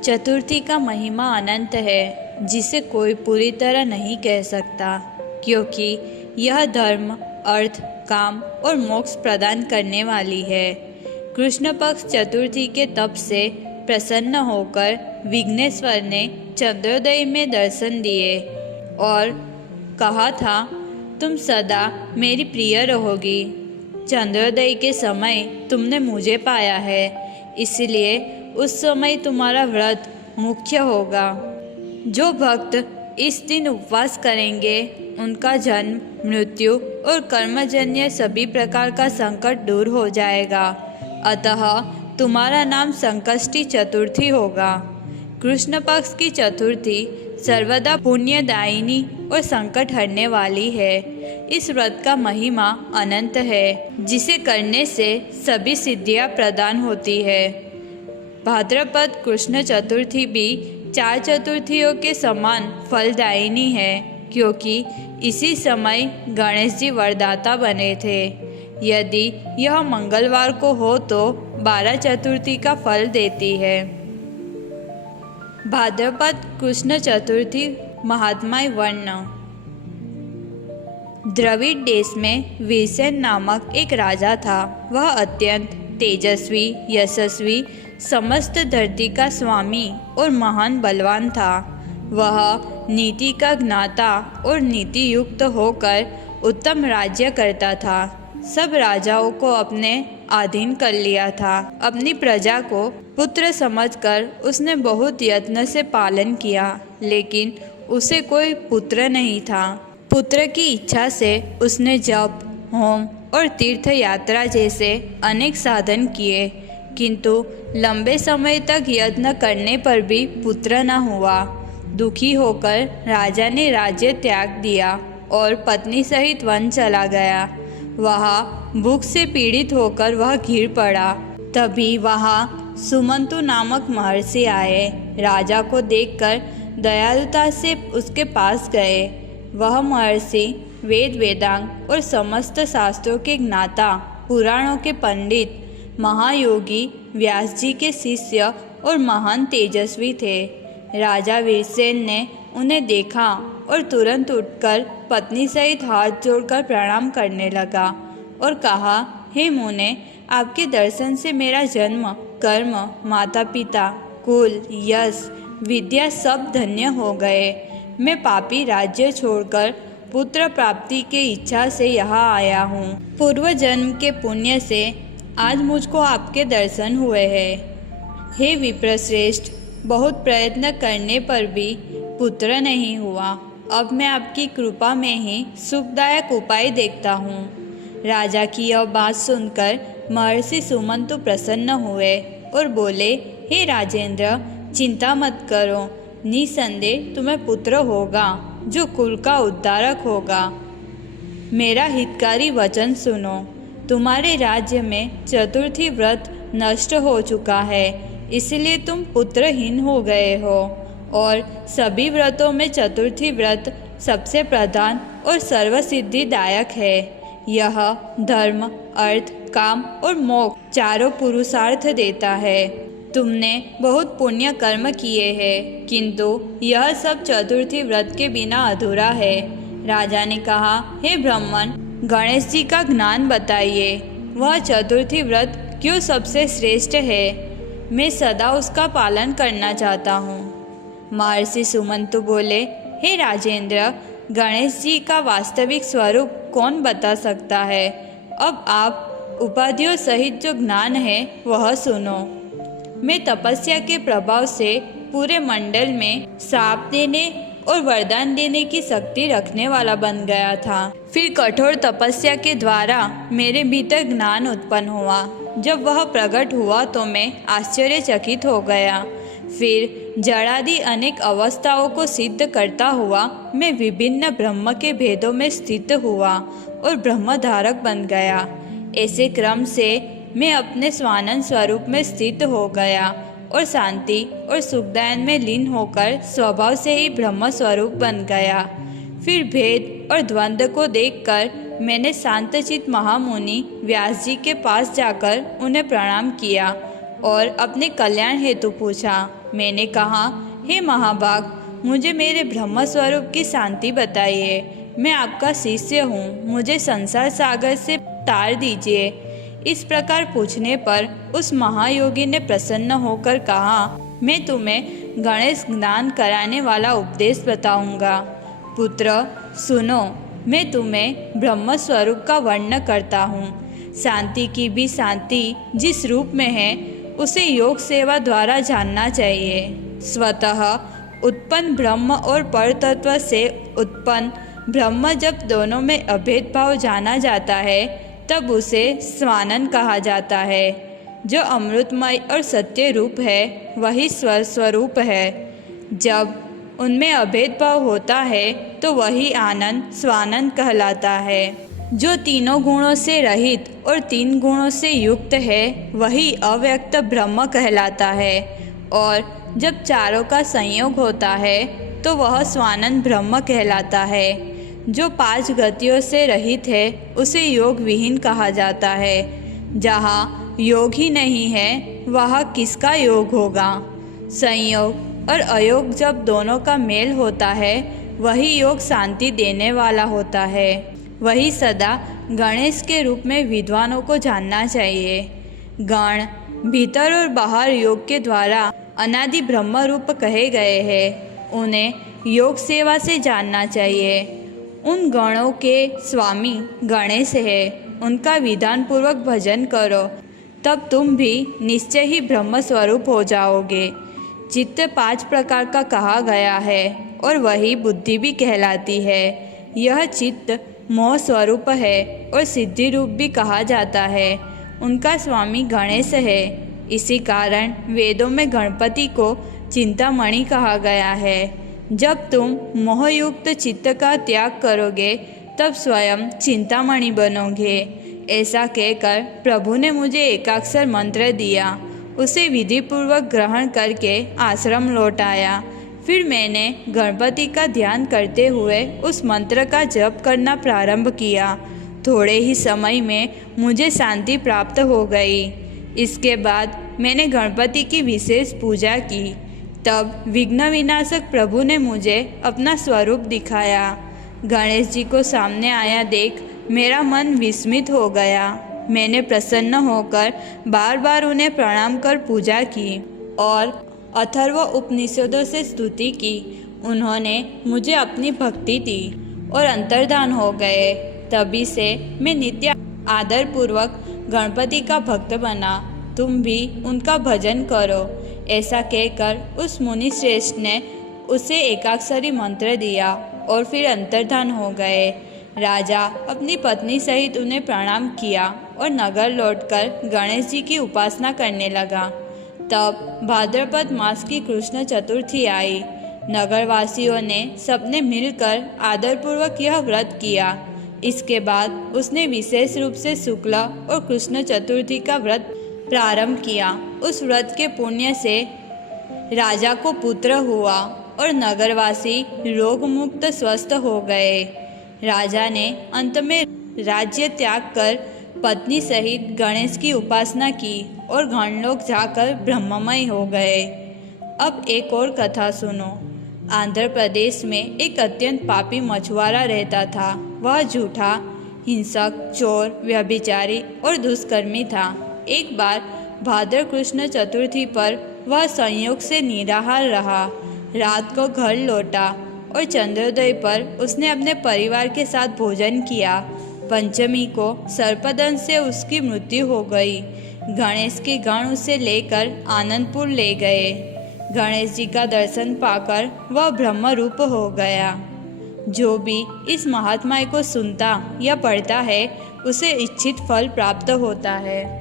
चतुर्थी का महिमा अनंत है, जिसे कोई पूरी तरह नहीं कह सकता, क्योंकि यह धर्म, अर्थ, काम और मोक्ष प्रदान करने वाली है। कृष्ण पक्ष चतुर्थी के तप से प्रसन्न होकर विघ्नेश्वर ने चंद्रोदय में दर्शन दिए और कहा था, तुम सदा मेरी प्रिय रहोगी। चंद्रोदय के समय तुमने मुझे पाया है, इसलिए उस समय तुम्हारा व्रत मुख्य होगा। जो भक्त इस दिन उपवास करेंगे, उनका जन्म, मृत्यु और कर्मजन्य सभी प्रकार का संकट दूर हो जाएगा। अतः तुम्हारा नाम संकष्टी चतुर्थी होगा। कृष्ण पक्ष की चतुर्थी सर्वदा पुण्यदायिनी और संकट हरने वाली है। इस व्रत का महिमा अनंत है, जिसे करने से सभी सिद्धियां प्रदान होती है। भाद्रपद कृष्ण चतुर्थी भी 4 चतुर्थियों के समान फलदायिनी है, क्योंकि इसी समय गणेश जी वरदाता बने थे। यदि यह मंगलवार को हो तो 12 चतुर्थी का फल देती है। भाद्रपद कृष्ण चतुर्थी महात्म्य वर्ण। द्रविड़ देश में वीरसेन नामक एक राजा था। वह अत्यंत तेजस्वी, यशस्वी, समस्त धरती का स्वामी और महान बलवान था। वह नीति का ज्ञाता और नीति युक्त होकर उत्तम राज्य करता था। सब राजाओं को अपने अधीन कर लिया था। अपनी प्रजा को पुत्र समझकर उसने बहुत यत्न से पालन किया, लेकिन उसे कोई पुत्र नहीं था। पुत्र की इच्छा से उसने जप, होम और तीर्थ यात्रा जैसे अनेक साधन किए, किंतु लंबे समय तक यत्न करने पर भी पुत्र न हुआ। दुखी होकर राजा ने राज्य त्याग दिया और पत्नी सहित वन चला गया। वहाँ भूख से पीड़ित होकर वह घिर पड़ा। तभी वहाँ सुमंतु नामक महर्षि आए। राजा को देखकर दयालुता से उसके पास गए। वह महर्षि वेद, वेदांग और समस्त शास्त्रों के ज्ञाता, पुराणों के पंडित, महायोगी, व्यास जी के शिष्य और महान तेजस्वी थे। राजा वीरसेन ने उन्हें देखा और तुरंत उठकर पत्नी सहित हाथ जोड़कर प्रणाम करने लगा और कहा, हे मुने, आपके दर्शन से मेरा जन्म, कर्म, माता पिता, कुल, यश, विद्या सब धन्य हो गए। मैं पापी राज्य छोड़कर पुत्र प्राप्ति के इच्छा से यहाँ आया हूँ। पूर्व जन्म के पुण्य से आज मुझको आपके दर्शन हुए हैं। हे विप्रश्रेष्ठ, बहुत प्रयत्न करने पर भी पुत्र नहीं हुआ। अब मैं आपकी कृपा में ही सुखदायक उपाय देखता हूँ। राजा की यह बात सुनकर महर्षि सुमंतु प्रसन्न हुए और बोले, हे राजेंद्र, चिंता मत करो। निसंदेह तुम्हें पुत्र होगा, जो कुल का उद्धारक होगा। मेरा हितकारी वचन सुनो। तुम्हारे राज्य में चतुर्थी व्रत नष्ट हो चुका है, इसलिए तुम पुत्रहीन हो गए हो, और सभी व्रतों में चतुर्थी व्रत सबसे प्रधान और सर्वसिद्धिदायक है। यह धर्म, अर्थ, काम और मोक्ष चारों पुरुषार्थ देता है। तुमने बहुत पुण्य कर्म किए हैं, किंतु यह सब चतुर्थी व्रत के बिना अधूरा है। राजा ने कहा, हे ब्राह्मण, गणेश जी का ज्ञान बताइए। वह चतुर्थी व्रत क्यों सबसे श्रेष्ठ है? मैं सदा उसका पालन करना चाहता हूँ। महर्षि सुमंतु बोले, हे राजेंद्र, गणेश जी का वास्तविक स्वरूप कौन बता सकता है? अब आप उपाधियों सहित जो ज्ञान है वह सुनो। मैं तपस्या के प्रभाव से पूरे मंडल में श्राप देने और वरदान देने की शक्ति रखने वाला बन गया था। फिर कठोर तपस्या के द्वारा मेरे भीतर ज्ञान उत्पन्न हुआ। जब वह प्रकट हुआ तो मैं आश्चर्यचकित हो गया। फिर जड़ादि अनेक अवस्थाओं को सिद्ध करता हुआ मैं विभिन्न ब्रह्म के भेदों में स्थित हुआ और ब्रह्मधारक बन गया। ऐसे क्रम से मैं अपने स्वानंद स्वरूप में स्थित हो गया और शांति और सुखदायन में लीन होकर स्वभाव से ही ब्रह्म स्वरूप बन गया। फिर भेद और द्वंद्व को देखकर मैंने शांतचित महामुनि व्यास जी के पास जाकर उन्हें प्रणाम किया और अपने कल्याण हेतु पूछा। मैंने कहा, हे महाभाग, मुझे मेरे ब्रह्म स्वरूप की शांति बताइए। मैं आपका शिष्य हूँ, मुझे संसार सागर से तार दीजिए। इस प्रकार पूछने पर उस महायोगी ने प्रसन्न होकर कहा, मैं तुम्हें गणेश ज्ञान कराने वाला उपदेश बताऊंगा। पुत्र सुनो, मैं तुम्हें ब्रह्म स्वरूप का वर्णन करता हूँ। शांति की भी शांति जिस रूप में है उसे योग सेवा द्वारा जानना चाहिए। स्वतः उत्पन्न ब्रह्म और परतत्व से उत्पन्न ब्रह्म जब दोनों में अभेद भाव जाना जाता है तब उसे स्वानंद कहा जाता है। जो अमृतमय और सत्य रूप है वही स्वस्वरूप है। जब उनमें अभेद भाव होता है तो वही आनंद स्वानंद कहलाता है। जो तीनों गुणों से रहित और तीन गुणों से युक्त है वही अव्यक्त ब्रह्म कहलाता है। और जब चारों का संयोग होता है तो वह स्वानंद ब्रह्म कहलाता है। जो पांच गतियों से रहित है उसे योग विहीन कहा जाता है। जहाँ योग ही नहीं है वहाँ किसका योग होगा। संयोग और अयोग जब दोनों का मेल होता है वही योग शांति देने वाला होता है। वही सदा गणेश के रूप में विद्वानों को जानना चाहिए। गण भीतर और बाहर योग के द्वारा अनादि ब्रह्म रूप कहे गए हैं, उन्हें योग सेवा से जानना चाहिए। उन गणों के स्वामी गणेश है, उनका विधान पूर्वक भजन करो, तब तुम भी निश्चय ही ब्रह्म स्वरूप हो जाओगे। चित्त 5 प्रकार का कहा गया है और वही बुद्धि भी कहलाती है। यह चित्त मोह स्वरूप है और सिद्धि रूप भी कहा जाता है। उनका स्वामी गणेश है। इसी कारण वेदों में गणपति को चिंतामणि कहा गया है। जब तुम मोहयुक्त चित्त का त्याग करोगे तब स्वयं चिंतामणि बनोगे। ऐसा कहकर प्रभु ने मुझे एकाक्षर मंत्र दिया। उसे विधिपूर्वक ग्रहण करके आश्रम लौटाया। फिर मैंने गणपति का ध्यान करते हुए उस मंत्र का जप करना प्रारंभ किया। थोड़े ही समय में मुझे शांति प्राप्त हो गई। इसके बाद मैंने गणपति की विशेष पूजा की। तब विघ्न विनाशक प्रभु ने मुझे अपना स्वरूप दिखाया। गणेश जी को सामने आया देख मेरा मन विस्मित हो गया। मैंने प्रसन्न होकर बार बार उन्हें प्रणाम कर पूजा की और अथर्व उपनिषदों से स्तुति की। उन्होंने मुझे अपनी भक्ति दी और अंतर्धान हो गए। तभी से मैं नित्य आदरपूर्वक गणपति का भक्त बना। तुम भी उनका भजन करो। ऐसा कहकर उस मुनि श्रेष्ठ ने उसे एकाक्षरी मंत्र दिया और फिर अंतर्धान हो गए। राजा अपनी पत्नी सहित उन्हें प्रणाम किया और नगर लौटकर गणेश जी की उपासना करने लगा। तब भाद्रपद मास की कृष्ण चतुर्थी आई। नगरवासियों ने सबने मिलकर आदरपूर्वक यह व्रत किया। इसके बाद उसने विशेष रूप से शुक्ल और कृष्ण चतुर्थी का व्रत प्रारंभ किया। उस व्रत के पुण्य से राजा को पुत्र हुआ और नगरवासी रोग मुक्त स्वस्थ हो गए। राजा ने अंत में राज्य त्याग कर पत्नी सहित गणेश की उपासना की और गणलोक जाकर ब्रह्ममय हो गए। अब एक और कथा सुनो। आंध्र प्रदेश में एक अत्यंत पापी मछुआरा रहता था। वह झूठा, हिंसक, चोर, व्यभिचारी और दुष्कर्मी था। एक बार भाद्र कृष्ण चतुर्थी पर वह संयोग से निराहार रहा। रात को घर लौटा और चंद्रोदय पर उसने अपने परिवार के साथ भोजन किया। पंचमी को सर्पदंश से उसकी मृत्यु हो गई। गणेश के गण उसे लेकर आनंदपुर ले गए। गणेश जी का दर्शन पाकर वह ब्रह्म रूप हो गया। जो भी इस महात्मा को सुनता या पढ़ता है उसे इच्छित फल प्राप्त होता है।